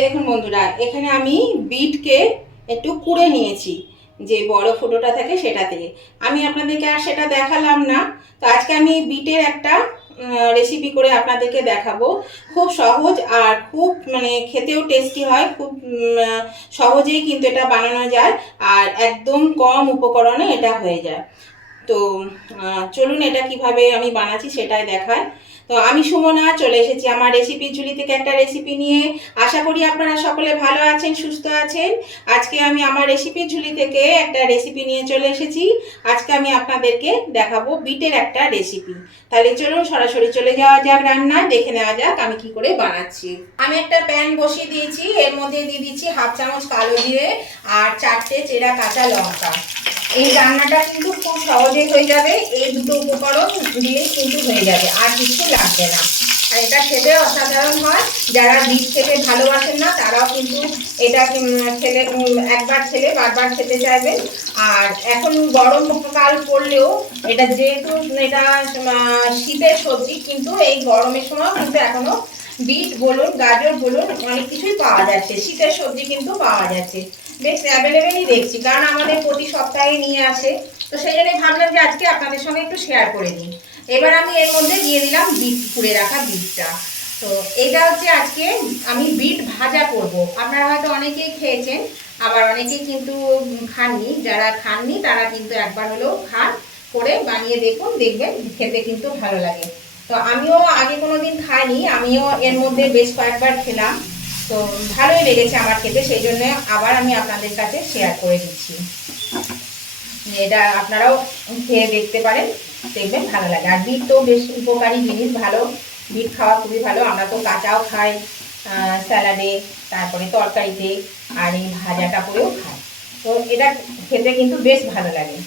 এই দেখুন বন্ধুরা, এখানে আমি বিটকে একটু কুড়ে নিয়েছি, যে বড় ফুটোটা থাকে সেটা থেকে। আমি আপনাদেরকে আর সেটা দেখালাম না। তো আজকে আমি বিটের একটা রেসিপি করে আপনাদেরকে দেখাবো। খুব সহজ আর খুব খেতেও টেস্টি হয়। খুব সহজেই কিন্তু এটা বানানো যায়, আর একদম কম উপকরণে এটা হয়ে যায়। তো চলুন এটা কিভাবে আমি বানাচ্ছি সেটাই দেখায়। তো আমি সুমনা চলে এসেছি আমার রেসিপি ঝুলি থেকে একটা রেসিপি নিয়ে। আশা করি আপনারা সকলে ভালো আছেন, সুস্থ আছেন। আজকে আমি আমার রেসিপি ঝুলি থেকে একটা রেসিপি নিয়ে চলে এসেছি। আজকে আমি আপনাদেরকে দেখাবো বিটের একটা রেসিপি। তাহলে চলুন সরাসরি চলে যাওয়া যাক রান্নায়, দেখে নেওয়া যাক আমি কি করে বানাচ্ছি। আমি একটা প্যান বসিয়ে দিয়েছি, এর মধ্যে দিয়ে দিচ্ছি হাফ চামচ কালো জিরে আর 4টে চেরা কাঁচা লঙ্কা। এই রান্নাটা কিন্তু খুব সহজেই হয়ে যাবে, এই দুটো উপকরণ দিয়ে কিন্তু হয়ে যাবে, আর কিছু লাগবে না। আর এটা খেতে অসাধারণ হয়। যারা বিট খেতে ভালোবাসেন না তারাও কিন্তু এটা খেলে একবার খেলে বারবার খেতে চাইবেন। আর এখন গরমকাল পড়লেও এটা যেহেতু এটা শীতের সবজি, কিন্তু এই গরমের সময় কিন্তু এখনো বিট বলুন গাজর বলুন অনেক কিছুই পাওয়া যাচ্ছে, শীতের সবজি কিন্তু পাওয়া যাচ্ছে, বেশ অ্যাভেলেবেলই দেখছি, কারণ আমাদের প্রতি সপ্তাহে নিয়ে আসে। তো সেই জন্যই ভাবলাম যে আজকে আপনাদের সঙ্গে একটু শেয়ার করে দিই। এবার আমি এর মধ্যে দিয়ে দিলাম বিট, পুড়ে রাখা বিটটা। তো এটা হচ্ছে আজকে আমি বিট ভাজা করব। আপনারা হয়তো অনেকেই খেয়েছেন, আবার অনেকেই কিন্তু খাননি। যারা খাননি তারা কিন্তু একবার হলেও খান, করে বানিয়ে দেখুন, দেখবেন খেতে কিন্তু ভালো লাগে। তো আমিও আগে কোনোদিন খাইনি, আমিও এর মধ্যে বেশ কয়েকবার খেলাম। তো ভালোই লেগেছে আমার খেতে, সেই জন্য আবার আমি আপনাদের কাছে শেয়ার করে দিচ্ছি। এটা আপনারাও খেয়ে দেখতে পারেন, দেখবেন ভালো লাগে। আর বিট তো বেশ উপকারী জিনিস, ভালো। বিট খাওয়া খুবই ভালো। আমরা তো কাঁচাও খাই, স্যালাডে, তারপরে তরকারিতে, আর এই ভাজাটা করেও খাই। তো এটা খেতে কিন্তু বেশ ভালো লাগে।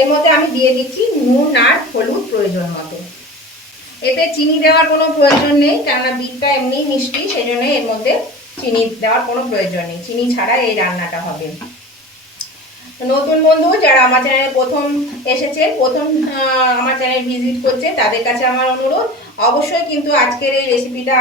এর মধ্যে আমি দিয়ে দিচ্ছি নুন আর হলুদ প্রয়োজন মতো। এতে চিনি দেওয়ার কোনো প্রয়োজন নেই, কেননা বিটটা এমনি মিষ্টি, সেই জন্য এর মধ্যে চিনি দেওয়ার কোনো প্রয়োজন নেই। চিনি ছাড়া এই রান্নাটা হবে। নতুন বন্ধু যারা আমার চ্যানেলে প্রথম এসেছে, প্রথম আমার চ্যানেল ভিজিট করছে, তাদের কাছে আমার অনুরোধ, অবশ্যই কিন্তু আজকের এই রেসিপিটা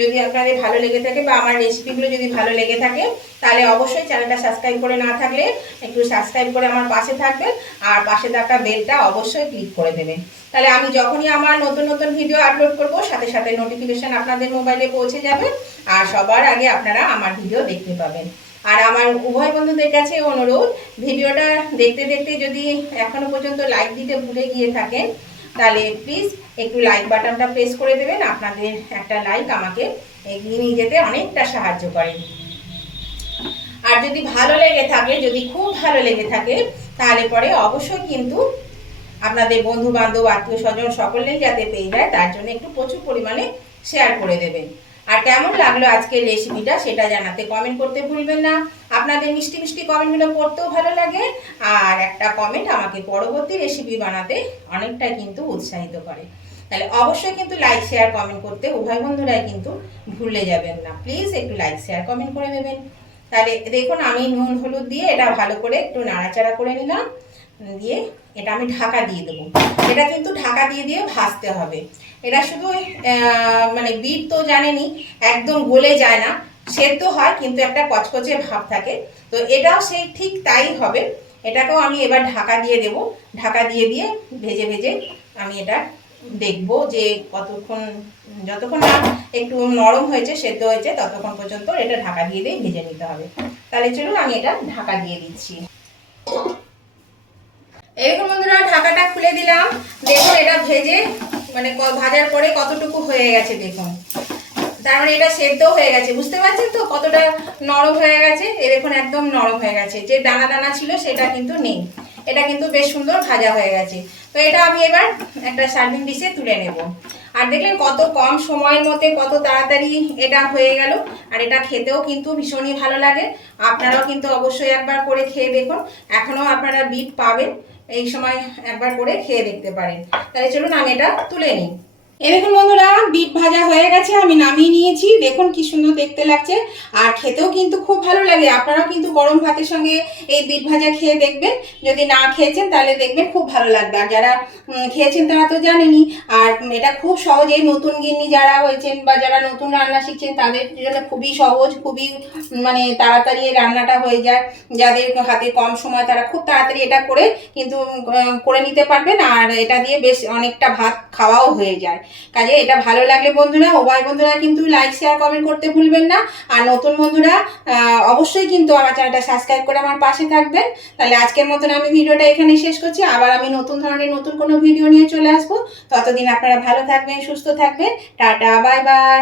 যদি আপনাদের ভালো লেগে থাকে বা আমার রেসিপিগুলো যদি ভালো লেগে থাকে, তাহলে অবশ্যই চ্যানেলটা সাবস্ক্রাইব করে না থাকলে একটু সাবস্ক্রাইব করে আমার পাশে থাকবেন, আর পাশে থাকা বেলটা অবশ্যই ক্লিক করে দেবেন। তাহলে আমি যখনই আমার নতুন নতুন ভিডিও আপলোড করব, সাথে সাথে নোটিফিকেশান আপনাদের মোবাইলে পৌঁছে যাবে, আর সবার আগে আপনারা আমার ভিডিও দেখতে পাবেন। আর আমার উভয় বন্ধুদের কাছে অনুরোধ, ভিডিওটা দেখতে দেখতে যদি এখনো পর্যন্ত লাইক দিতে ভুলে গিয়ে থাকেন, তাহলে প্লিজ একটু লাইক বাটনটা প্রেস করে দেবেন। আপনাদের একটা লাইক আমাকে এগিয়ে নিয়ে যেতে অনেকটা সাহায্য করে। আর যদি ভালো লেগে থাকে, যদি খুব ভালো লেগে থাকে, তাহলে পরে অবশ্যই কিন্তু আপনাদের বন্ধু বান্ধব আত্মীয় স্বজন সকলেই যাতে পেয়ে যায়, তার জন্য একটু প্রচুর পরিমাণে শেয়ার করে দেবেন। আর কেমন লাগলো আজকের রেসিপিটা সেটা জানাতে কমেন্ট করতে ভুলবেন না। আপনাদের মিষ্টি মিষ্টি কমেন্টগুলো পড়তেও ভালো লাগে, আর একটা কমেন্ট আমাকে পরবর্তী রেসিপি বানাতে অনেকটাই কিন্তু উৎসাহিত করে। তাহলে অবশ্যই কিন্তু লাইক শেয়ার কমেন্ট করতে উভয় বন্ধুরাই কিন্তু ভুলে যাবেন না। প্লিজ একটু লাইক শেয়ার কমেন্ট করে দেবেন। তাহলে দেখুন আমি নুন হলুদ দিয়ে এটা ভালো করে একটু নাড়াচাড়া করে নিলাম, দিয়ে এটা আমি ঢাকা দিয়ে দেবো। এটা কিন্তু ঢাকা দিয়ে দিয়ে ভাজতে হবে। এটা শুধু বিট তো জানেনই একদম গলে যায় না, সেদ্ধ হয় কিন্তু একটা কচকচে ভাব থাকে। তো এটাও সেই ঠিক তাই হবে। এটাকেও আমি এবার ঢাকা দিয়ে দেব। ঢাকা দিয়ে দিয়ে ভেজে ভেজে আমি এটা দেখবো যে কতক্ষণ, যতক্ষণ না একটু নরম হয়েছে, সেদ্ধ হয়েছে, ততক্ষণ পর্যন্ত এটা ঢাকা দিয়ে দিয়ে ভেজে নিতে হবে। তাহলে চলুন আমি এটা ঢাকা দিয়ে দিচ্ছি। এরকম বন্ধুরা ঢাকাটা খুলে দিলাম। দেখুন এটা ভেজে ভাজার পরে কতটুকু হয়ে গেছে দেখুন। তার মানে এটা সেদ্ধ হয়ে গেছে, বুঝতে পারছেন তো কতটা নরম হয়ে গেছে। এই দেখুন একদম নরম হয়ে গেছে, যে দানা দানা ছিল সেটা কিন্তু নেই। এটা কিন্তু বেশ সুন্দর ভাজা হয়ে গেছে। তো এটা আমি এবার একটা সার্ভিং ডিশে তুলে নেব। আর দেখলেন কত কম সময়ের মধ্যে কত তাড়াতাড়ি এটা হয়ে গেল। আর এটা খেতেও কিন্তু ভীষণই ভালো লাগে। আপনারাও কিন্তু অবশ্যই একবার করে খেয়ে দেখুন। এখনও আপনারা বিট পাবেন, এই সময় একবার করে খেয়ে দেখতে পারেন। তাহলে চলুন আমি এটা তুলে নিই। এই দেখুন বন্ধুরা, বিট ভাজা হয়ে গেছে, আমি নামিয়ে নিয়েছি। দেখুন কি সুন্দর দেখতে লাগছে, আর খেতেও কিন্তু খুব ভালো লাগে। আপনারাও কিন্তু গরম ভাতের সঙ্গে এই বিট ভাজা খেয়ে দেখবেন। যদি না খেয়েছেন তাহলে দেখবেন খুব ভালো লাগবে, আর যারা খেয়েছেন তারা তো জানেনই। আর এটা খুব সহজেই, নতুন গিন্নি যারা হয়েছেন বা যারা নতুন রান্না শিখছেন তাদের জন্য খুবই সহজ, খুবই মানে তাড়াতাড়ি এই রান্নাটা হয়ে যায়। যাদের হাতে কম সময় তারা খুব তাড়াতাড়ি এটা করে কিন্তু করে নিতে পারবেন, আর এটা দিয়ে বেশ অনেকটা ভাত খাওয়াও হয়ে যায়। কাজে এটা ভালো লাগলে বন্ধুরা, উভয় বন্ধুরা কিন্তু লাইক শেয়ার কমেন্ট করতে ভুলবেন না। আর নতুন বন্ধুরা অবশ্যই কিন্তু আমার চ্যানেলটা সাবস্ক্রাইব করে আমার পাশে থাকবেন। তাহলে আজকের মতন আমি ভিডিওটা এখানে শেষ করছি। আবার আমি নতুন ধরনের নতুন কোনো ভিডিও নিয়ে চলে আসবো। ততদিন আপনারা ভালো থাকবেন, সুস্থ থাকবেন। Tata, bye bye.